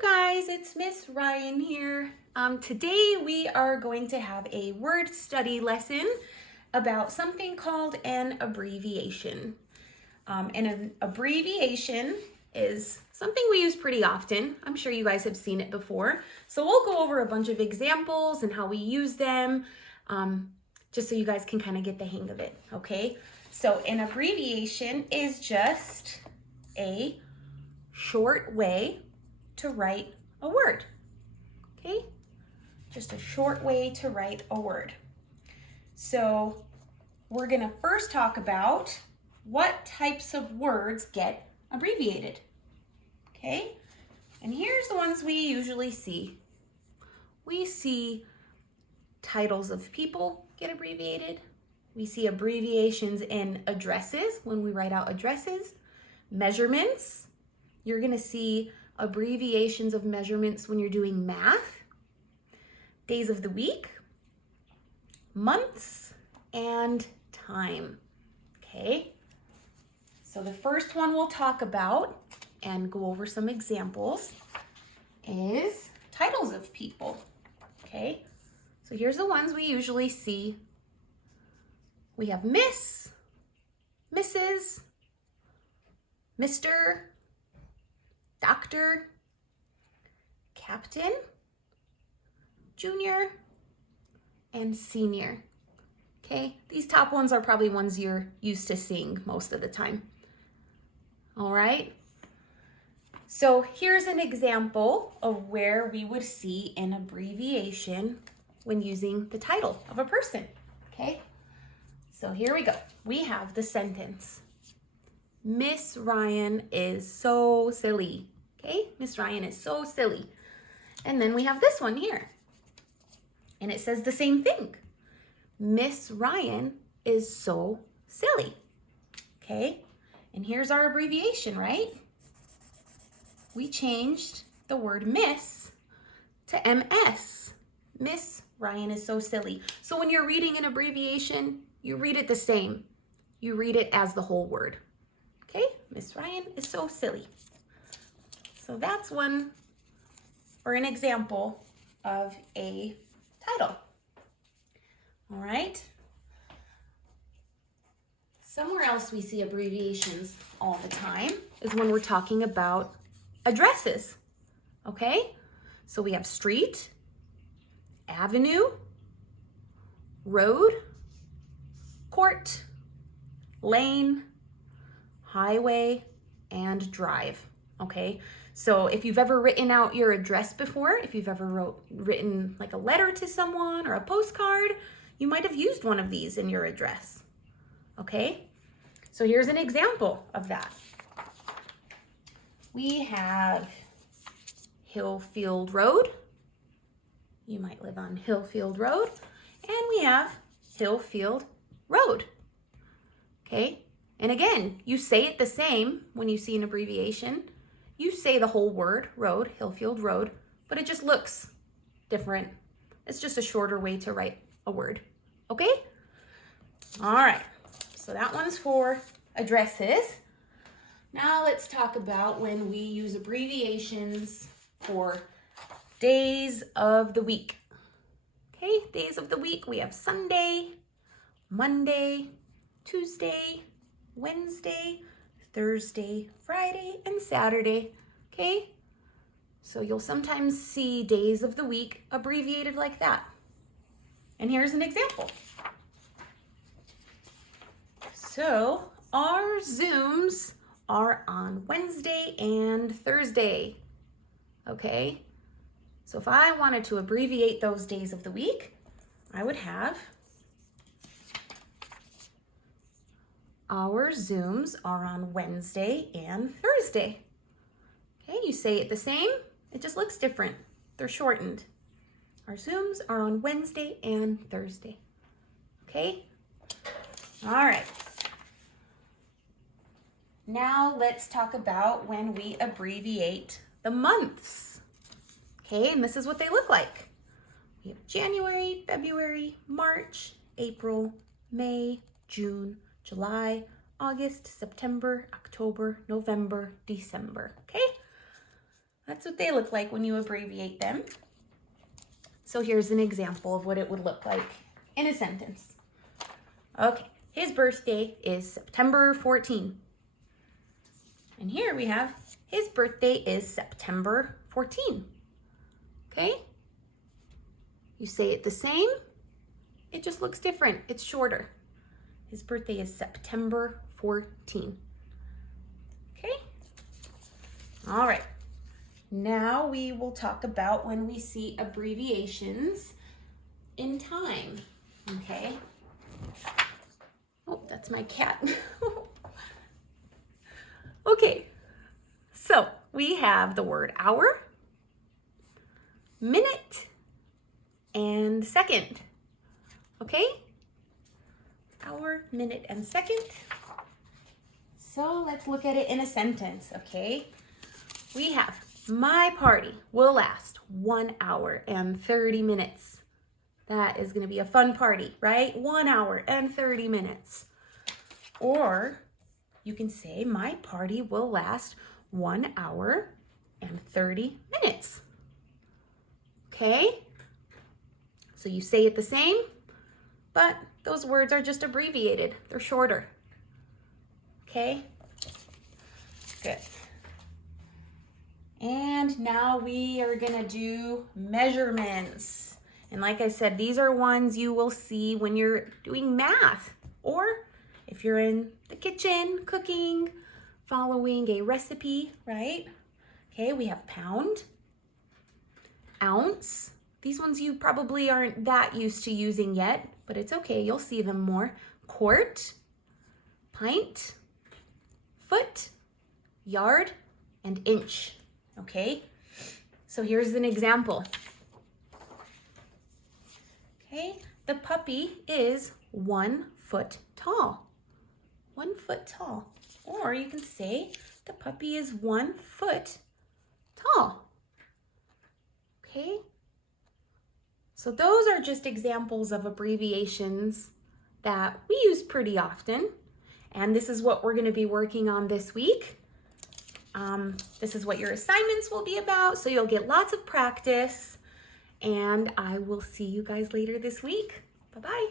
guys, it's Miss Ryan here. Today we are going to have a word study lesson about something called an abbreviation. And an abbreviation is something we use pretty often. I'm sure you guys have seen it before. So we'll go over a bunch of examples and how we use them, just so you guys can kind of get the hang of it, okay? So an abbreviation is just a short way to write a word, okay? Just a short way to write a word. So we're gonna first talk about what types of words get abbreviated, okay? And here's the ones we usually see. We see titles of people get abbreviated. We see abbreviations in addresses when we write out addresses. Measurements, you're gonna see abbreviations of measurements when you're doing math. Days of the week, months, and time, okay? So the first one we'll talk about and go over some examples is titles of people, okay? So here's the ones we usually see. We have Miss, Mrs., Mr., Doctor, Captain, Junior, and Senior. Okay, these top ones are probably ones you're used to seeing most of the time. All right, so here's an example of where we would see an abbreviation when using the title of a person, okay? So here we go. We have the sentence. Miss Ryan is so silly, okay? Miss Ryan is so silly. And then we have this one here. And it says the same thing. Miss Ryan is so silly, okay? And here's our abbreviation, right? We changed the word miss to MS. Miss Ryan is so silly. So when you're reading an abbreviation, you read it the same. You read it as the whole word. Okay, Miss Ryan is so silly. So that's one, or an example of a title. All right. Somewhere else we see abbreviations all the time is when we're talking about addresses. Okay, so we have street, avenue, road, court, lane, highway, and drive, okay? So if you've ever written out your address before, if you've ever written like a letter to someone or a postcard, you might have used one of these in your address, okay? So here's an example of that. We have Hillfield Road. You might live on Hillfield Road. And we have Hillfield Road, okay? And again, you say it the same when you see an abbreviation. You say the whole word, road, Hillfield Road, but it just looks different. It's just a shorter way to write a word, okay? All right, so that one's for addresses. Now let's talk about when we use abbreviations for days of the week. Okay, days of the week, we have Sunday, Monday, Tuesday, Wednesday, Thursday, Friday, and Saturday, okay? So you'll sometimes see days of the week abbreviated like that. And here's an example. So our Zooms are on Wednesday and Thursday, okay? So if I wanted to abbreviate those days of the week, I would have our Zooms are on Wednesday and Thursday. Okay, you say it the same, it just looks different. They're shortened. Our Zooms are on Wednesday and Thursday. Okay? All right. Now let's talk about when we abbreviate the months. Okay, and this is what they look like. We have January, February, March, April, May, June, July, August, September, October, November, December, okay? That's what they look like when you abbreviate them. So here's an example of what it would look like in a sentence. Okay, his birthday is September 14. And here we have, his birthday is September 14. Okay? You say it the same, it just looks different. It's shorter. His birthday is September 14. Okay? All right. Now we will talk about when we see abbreviations in time. Okay? Oh, that's my cat. Okay, so we have the word hour, minute, and second. Okay? Hour, minute, and second. So let's look at it in a sentence, okay? We have, my party will last 1 hour and 30 minutes. That is going to be a fun party, right? 1 hour and 30 minutes. Or you can say, my party will last 1 hour and 30 minutes. Okay? So you say it the same, but those words are just abbreviated. They're shorter. Okay? Good. And now we are gonna do measurements. And like I said, these are ones you will see when you're doing math, or if you're in the kitchen cooking, following a recipe, right? Okay, we have pound, ounce. These ones you probably aren't that used to using yet, but it's okay, you'll see them more. Quart, pint, foot, yard, and inch, okay? So here's an example. Okay, the puppy is 1 foot tall. 1 foot tall. Or you can say the puppy is 1 foot tall. Okay? So those are just examples of abbreviations that we use pretty often. And this is what we're going to be working on this week. This is what your assignments will be about. So you'll get lots of practice. And I will see you guys later this week. Bye-bye.